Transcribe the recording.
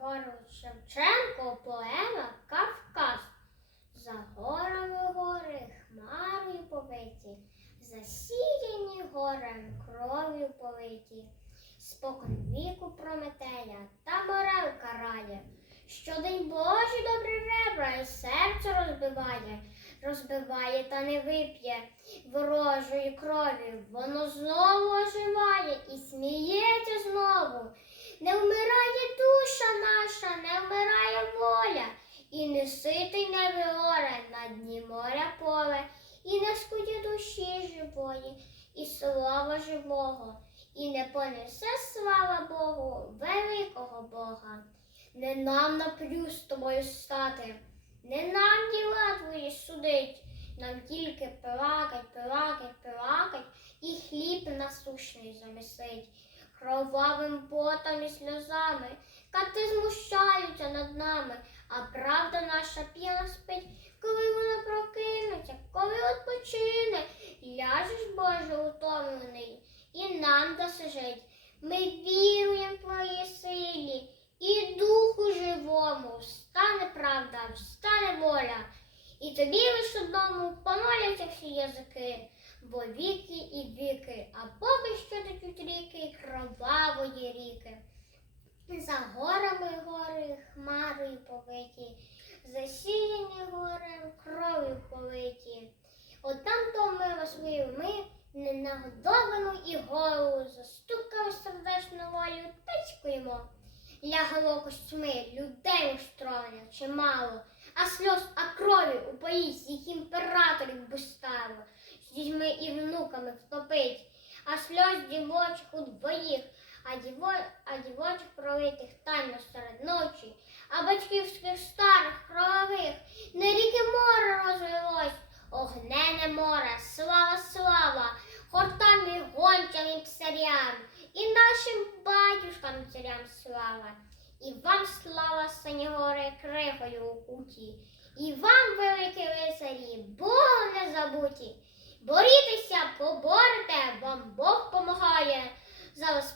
Григорович Шевченко, поема Кавказ. За горами гори, хмарою повиті, засіяні горем кров'ю политі. Спокон віку Прометея та морел карає, Щодень Божі добрі ребра і серце розбиває, розбиває та не вип'є ворожої крові, воно знову оживає і сміється знову. Не вмирає душа наша, не вмирає воля, і не ситий не виоре на дні моря поле, і не скує душі живої, і слова живого, і не понесе слава Богу, великого Бога. Не нам напрю з тобою стати, не нам діла твої судить, нам тільки плакать, плакать, плакать, і хліб насущний замісить. Кровавим потом і сльозами, кати змущаються над нами, а правда наша п'яна спить, коли вона прокинеться, коли відпочине, ляжеш, Боже, утомлений, і нам даси жить. Ми віруємо в твої силі, і духу живому встане правда, встане воля. І тобі лиш одному помоляться всі язики, бо віки і віки, а поки що течуть ріки кровавої ріки. За горами гори, хмарою повиті, засіяні горем кров'ю политі. От там то ми ненагодовану і голову, застукали сердечну волю, тицькуємо. Лягло костьми, людей устроєно чимало, а сльоз, а крові у поїзд, їх імператорів безставо, з дітьми і внуками втопить, а сльоз дівочих у двоїх, а, діво, а дівочих пролитих тайно серед ночі, а батьківських старих кровових вашим батюшкам царям слава, і вам слава Санігоре, крихою у куті, і вам, великі лицарі, Богом не забуті. Борітеся, поборете, вам Бог помагає. за вас